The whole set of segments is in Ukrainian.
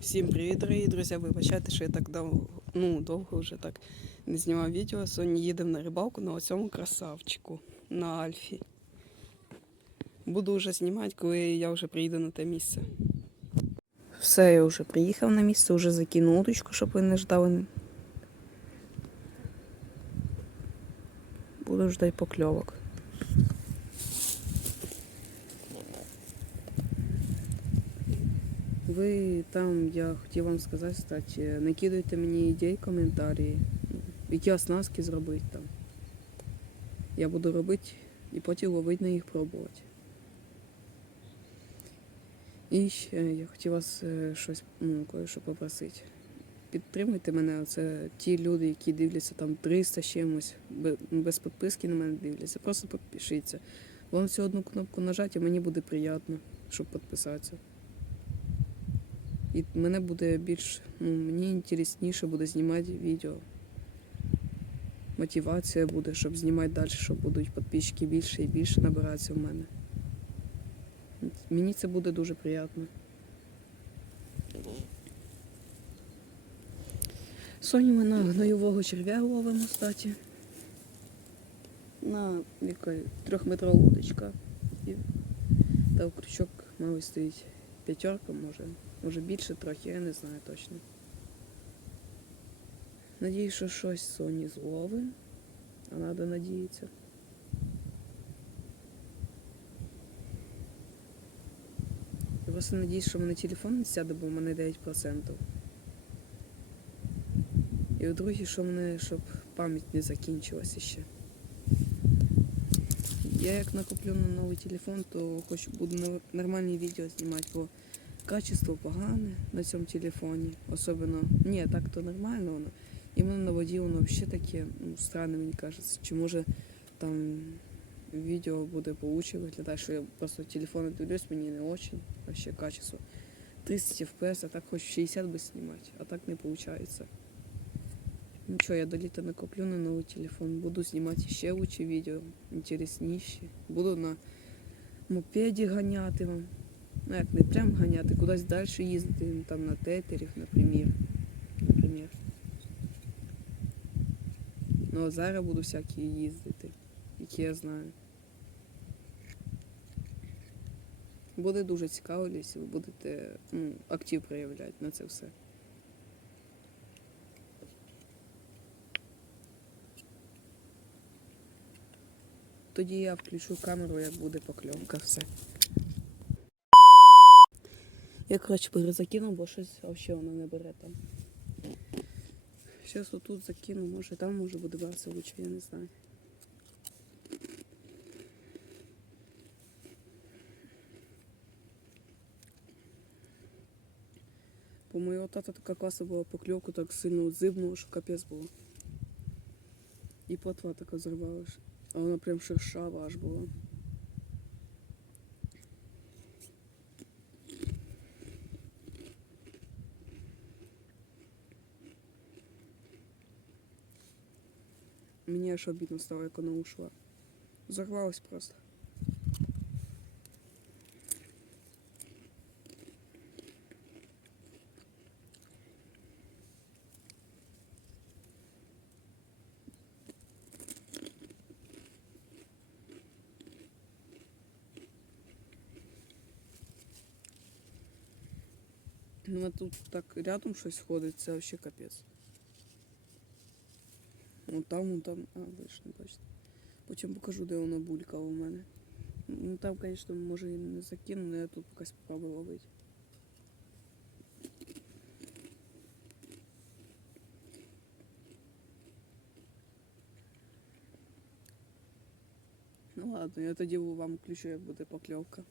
Всім привіт, дорогі друзі. Вибачайте, що я так довго, ну, довго вже так не знімав відео. Сьогодні їдемо на рибалку на оцьому красавчику на Альфі. Буду вже знімати, коли я вже приїду на те місце. Все, я вже приїхав на місце, вже закинув удочку, щоб ви не ждали. Буду ждати покльовок. Ви там, я хотів вам сказати, кстати, накидуйте мені ідеї, коментарі, які оснастки зробити там. Я буду робити і потім ловити на їх пробувати. І ще я хотів вас щось ну, кое-що попросити. Підтримуйте мене, це ті люди, які дивляться там 300 чимось, без підписки на мене дивляться. Просто підпишіться. Вам всю одну кнопку нажати, і мені буде приємно, щоб підписатися. І мене буде більш, ну, мені інтересніше буде знімати відео. Мотивація буде, щоб знімати далі, щоб будуть підписчики більше і більше набиратися в мене. Мені це буде дуже приємно. Сьогодні ми на гноєвого черв'я ловимо, кстати. На якої трьохметрова удочка. І та крючок мабуть стоїть п'ятерка, може. Може більше трохи, я не знаю точно. Надіюсь, що щось Соні зловим. А треба надіятися. Я просто надіюсь, що в мене телефон не сяде, бо в мене 9%. І вдруге, що в мене, щоб пам'ять не закінчилася ще. Я як накоплю на новий телефон, то хочу буду нормальні відео знімати, бо качество погане на цьому телефоні. Особливо, ні, так то нормально воно. Іменно на воді воно взагалі таке ну, странне, мені кажеться. Чи може там відео буде получше виглядати, що я просто телефон дивлюсь, мені не очень вообще качество. 30 FPS, а так хоч 60 би знімати, а так не виходить. Нічого, я до літа накоплю на новий телефон. Буду знімати ще лучше відео, інтересніші. Буду на мопеді ганяти вам. Ну як не прям ганяти, кудись далі їздити, ну, там на тетерів, наприклад. Наприклад. Ну а зараз буду всякі їздити, які я знаю. Буде дуже цікаво, якщо ви будете ну, актив проявляти на це все. Тоді я включу камеру, як буде покльовка, все. Я, коротше, перезакину, бо щось взагалі воно не бере там. Зараз отут закину, може там може буде братися лучше, я не знаю. По моєго тата така класна була покльовка, так сильно зибнула, що капець було. І плотва така зривалась. А вона прям шершава аж була. Мені аж обідно стало, як вона ушла. Зарвалась просто. Ну, а тут так рядом щось ходить, це взагалі капець. Вон там, вон там. А, ви ж не бачите. Потім покажу, де воно булькало у мене. Ну там, звісно, може і не закину, але я тут поки спробую ловити. Ну ладно, я тоді вам включу, як буде покльовка.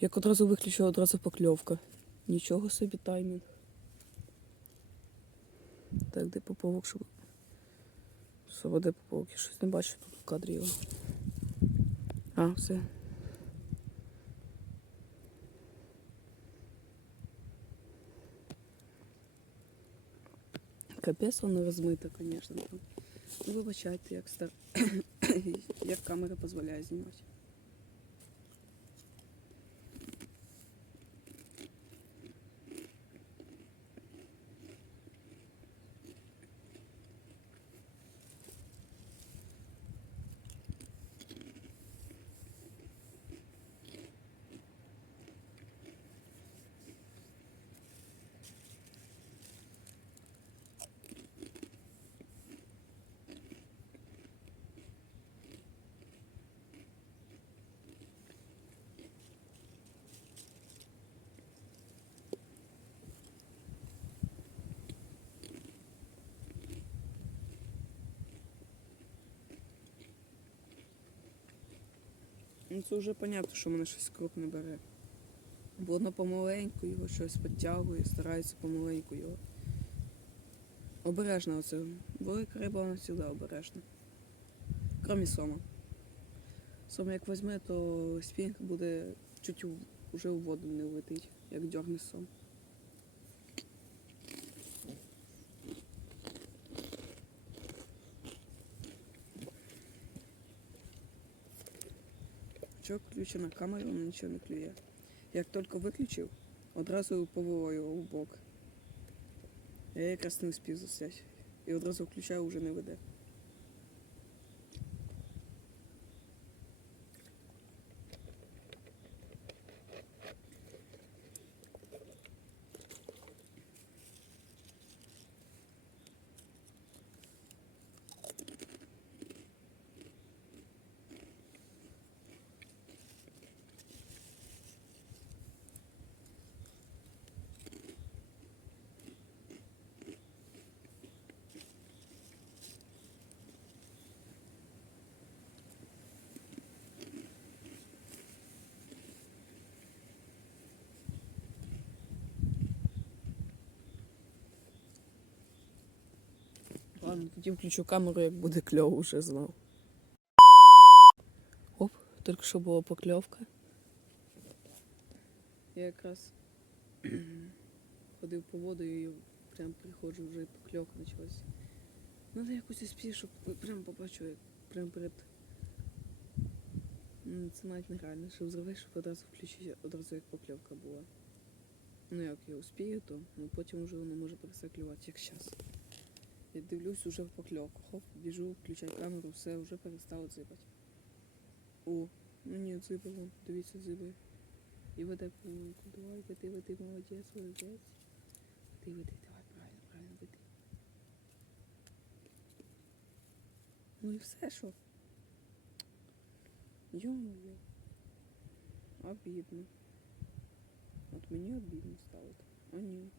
Як одразу виключу, одразу покльовка. Нічого собі таймінг. Так, де поповок, щоб. Що де поповок? Я щось не бачу тут в кадрі його. А, все. Капець воно розмито, звісно. Ну, вибачайте, як стар... як камера дозволяє знімати. Ну це вже понятно, що мене щось крупне бере. Бо воно помаленьку його щось підтягує, старається помаленьку його. Обережно оце. Велика риба вона завжди обережна. Крім сома. Сома як візьме, то спінг буде чуть у, вже у воду не влетить, як дьорне сом. Що включена камера, вона нічого не клює. Як тільки виключив, одразу повело його в бок. Я якраз не успів засняти. І одразу включаю, вже не веде. Ладно, тоді включу камеру, як буде кльово вже знов. Оп, тільки що була покльовка. Я якраз ходив по воду і прям приходжу, вже покльовка почалась. Надо якось успіти, щоб прям побачу, як прям перед. М, Це навіть нереально, щоб зробити, щоб одразу включити, одразу як покльовка була. Ну як я успію, то ну, потім вже воно може перестати клювати, як зараз. Я дивлюсь уже в покльовку. Хоп, біжу, включаю камеру, все, вже перестало дзибати. О, ну ні, дзибало, дивіться, дзибає. І веде помилку. Давай, веди, веди, молодець, молодець. Веди, веди, давай, правильно, правильно, веди. Ну і все, що? Йо-моє. Обідно. От мені обідно стало. А ні.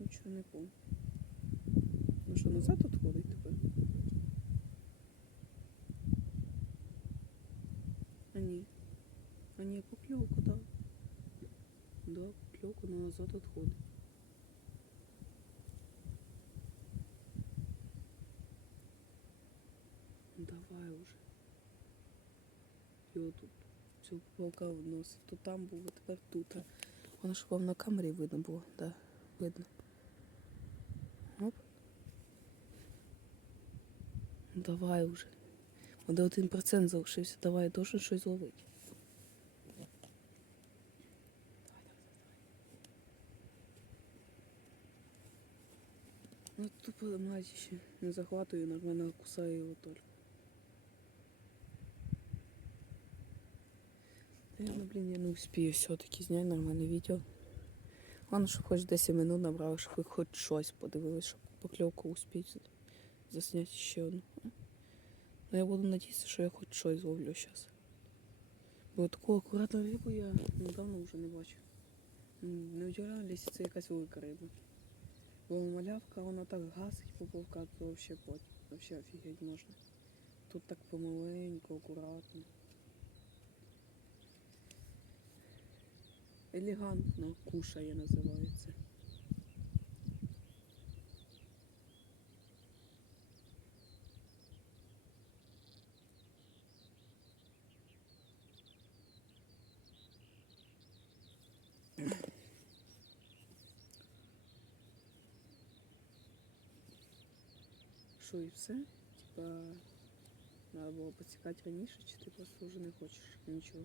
Нічого не помню. Ну що, назад відходить тепер? А ні. А ні, покльовку, да. Да, покльовку, но назад відходить. Давай уже. Його тут цього полка вносить. То там був, тепер тут. Воно щоб вам на камері видно було, да, видно. Оп. Давай уже. Буде один процент залишився. Давай, должен щось давай. Ну тупо мать ще не захватую, нормально кусаю його только. Наверное, блин, я не успею все-таки зняти нормальне відео. Ладно, щоб хоч 10 минут набрали, щоб хоч щось подивились, щоб покльовку успіти засняти ще одну. Ну я буду надіятися, що я хоч щось зловлю зараз. Бо таку акуратну рибу я недавно вже не бачив. Не удивляю, якщо це якась велика риба. Бо малявка, вона так гасить по поплавка, то взагалі потім. Вообще офігеть можна. Тут так помаленьку, акуратно. Елегантно кушає називається. Що і все? Типа, треба було поцікати раніше, чи ти просто вже не хочеш нічого?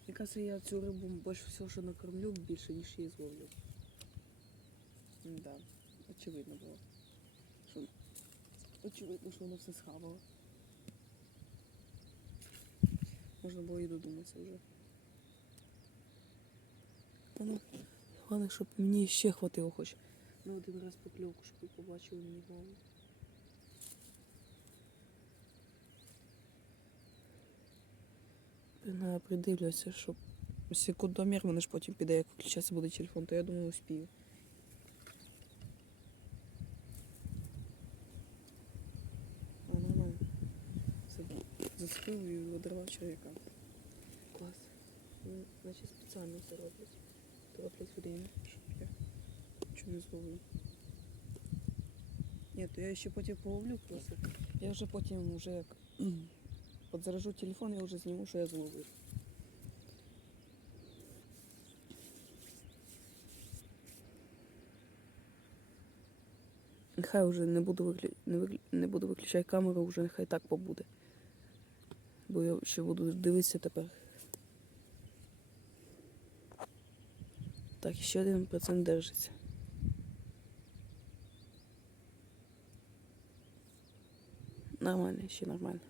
Мені кажется, я цю рибу більше всього, що накормлю, більше, ніж її зловлю. Да, очевидно було. Що... Очевидно, що воно все схавало. Можна було і додуматися вже. Воно, головне, щоб мені ще хватило хоч. Ну, один раз покльовку, щоб ви побачили мені голову. Блін, придивлюся, щоб секундомір мене ж потім піде, як виключатися буде телефон, то я думаю, успію. А відкрив і одервав черв'яка. Клас. Ну, значить спеціально це роблять. Тороплять время, щоб я нічого не зловив. Ні, то я ще потім половлю просто. Я вже потім вже як подзаражу телефон, я вже зніму, що я зловив. Нехай вже не буду виклю... не, виклю... не буду виключати камеру, вже нехай так побуде. Бо я ще буду дивитися тепер. Так, ще один процент держиться. Нормально, ще нормально.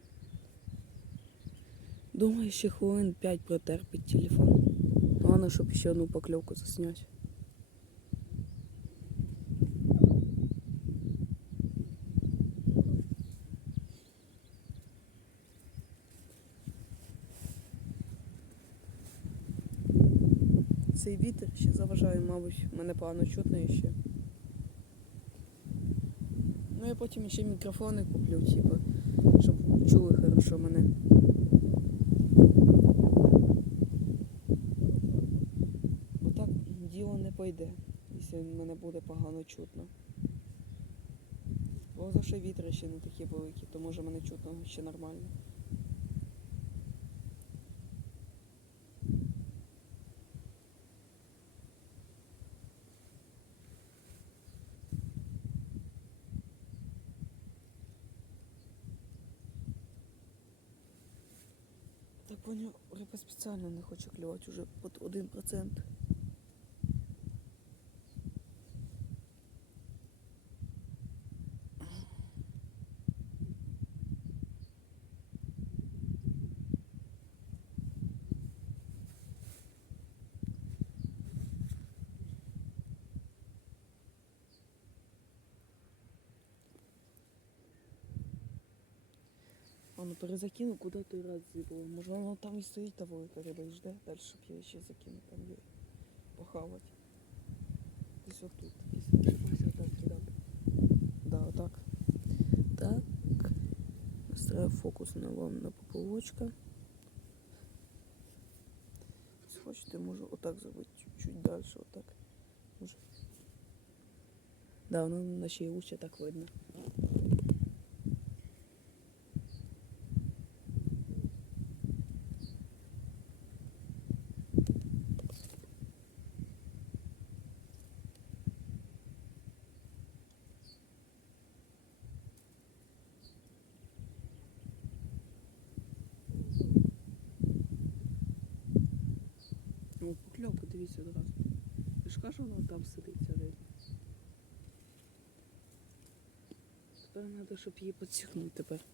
Думаю, ще хвилин 5 протерпить телефон. Головне, щоб ще одну покльовку заснять. Цей вітер ще заважає, мабуть, мене погано чутно ще. Ну я потім ще мікрофони куплю, типу, щоб чули хорошо мене. Отак діло не пойде, якщо мене буде погано чутно. Бо завжди вітри ще не такі великі, то може мене чутно ще нормально. Так понял, риба спеціально не хочу клювати уже під 1%. А ну перезакинув, куди той раз зібрав. Може воно там і стоїть та велика риба і жде, далі щоб я ще закину там її похавати. Десь не ошибаюся, отак. Да, отак. Так. Настраю фокус на вам на поплавочка. Хочете, можу отак зробити чуть-чуть далі, отак. Може. Да, воно наче і лучше так видно. О, покльовка, дивіться одразу. Я ж кажу, вона там сидить ця риба. Тепер треба, щоб її підсікнути тепер.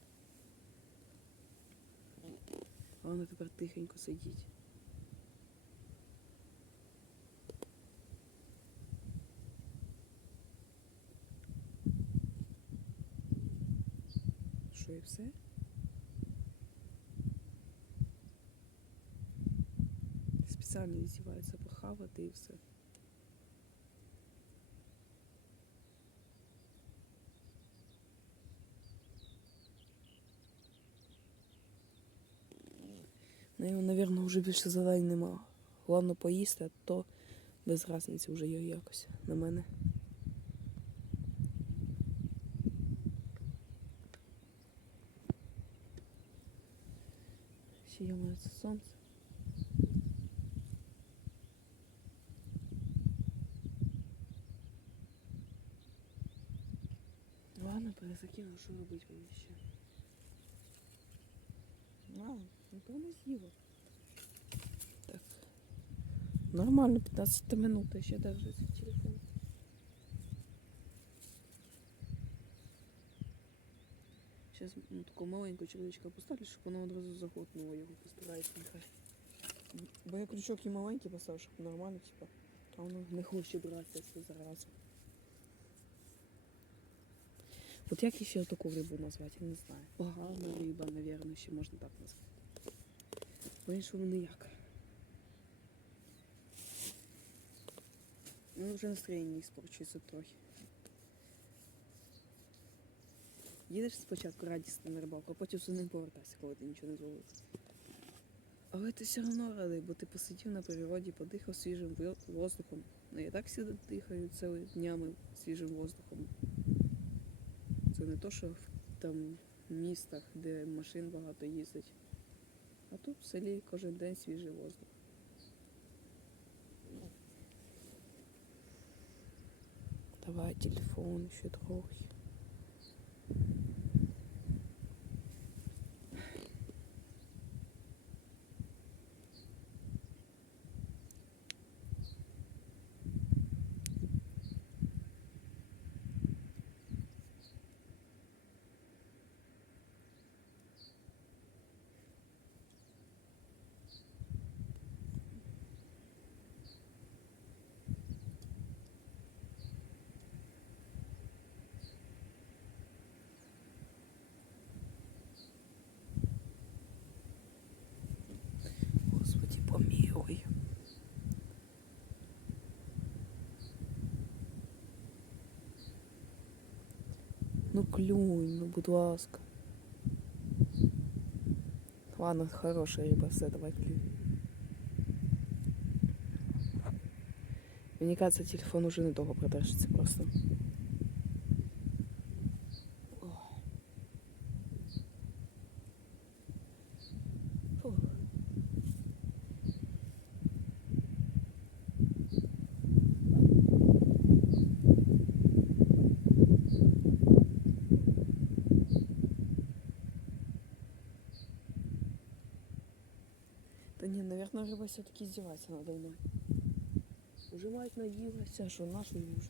А вона тепер тихенько сидить. Що і все? Спеціально здівається похавати і все. Ну, його, мабуть, вже більше завдань нема. Головне поїсти, а то без різниці вже його якось на мене. Ще ямається сонце. Ладно, перезакину, що робити мені ще. А, напевно, з'їла. Так. Нормально, 15 минут ще держиться телефон. Сейчас ну, таку маленьку червячка поставлю, щоб воно одразу захотнуло його постарається нехай. Бо я крючок і маленький поставив, щоб нормально, типа, а воно не хоче братися все заразу. От як ще таку рибу назвати, я не знаю. Погана риба, мабуть, ще можна так назвати. По-іншому ніяк. Ну, вже настроєння іспорчується трохи. їдеш спочатку радісно на рибалку, а потім з ним повертайся, коли ти нічого не зловив. Але ти все одно радий, бо ти посидів на природі, подихав свіжим воздухом. Ну, я так всі дихаю цілими днями свіжим воздухом. Це не то, що в там містах, де машин багато їздить. А тут в селі кожен день свіжий воздух. Давай телефон ще трохи. Клюнь, ну будь ласка. Ладно, хорошая риба, все, давай клюнь. Мені кажется, телефон уже недовго продержиться просто. Ох. Фух. Да не, наверное, рыба все-таки издевается надо мной. Уже мать наелась, а что нашу уже.